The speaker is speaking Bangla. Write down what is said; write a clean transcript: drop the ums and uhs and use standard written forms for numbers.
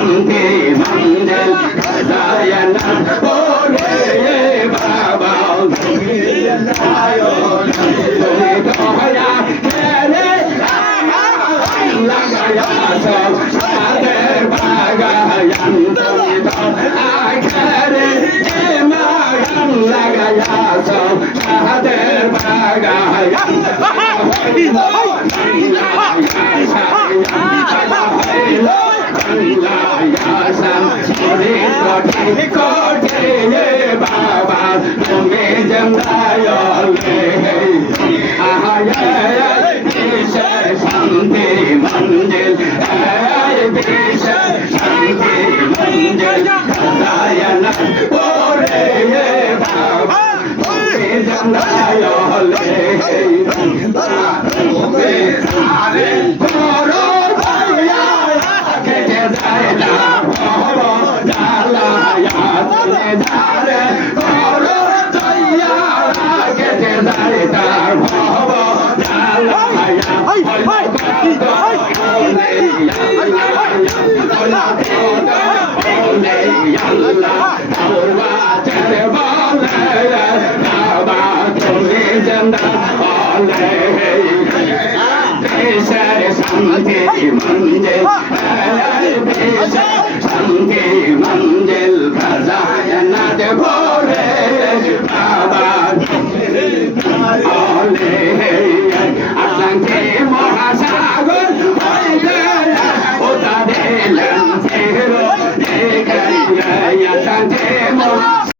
শান্তি মঞ্জিল খজানা ওরে বাবা তুমি দয়া করে লাগায়া সব সাদের বাগান তুমি আখরে মাগান লাগায়া সব সাদের বাগান বাবা তুমি শান্তি মঞ্জিল শান্তি মঞ্জিল খজানা ওরে বাবা তুমি জন্দায়লে করো ভাইয়া কেটে যায় না জ্বালায়া তুলে ধারে করো দয়া কেটে যায় তার ভব জ্বালায়া শান্তি মঞ্জিল শান্তি মঞ্জিল খজানা দেব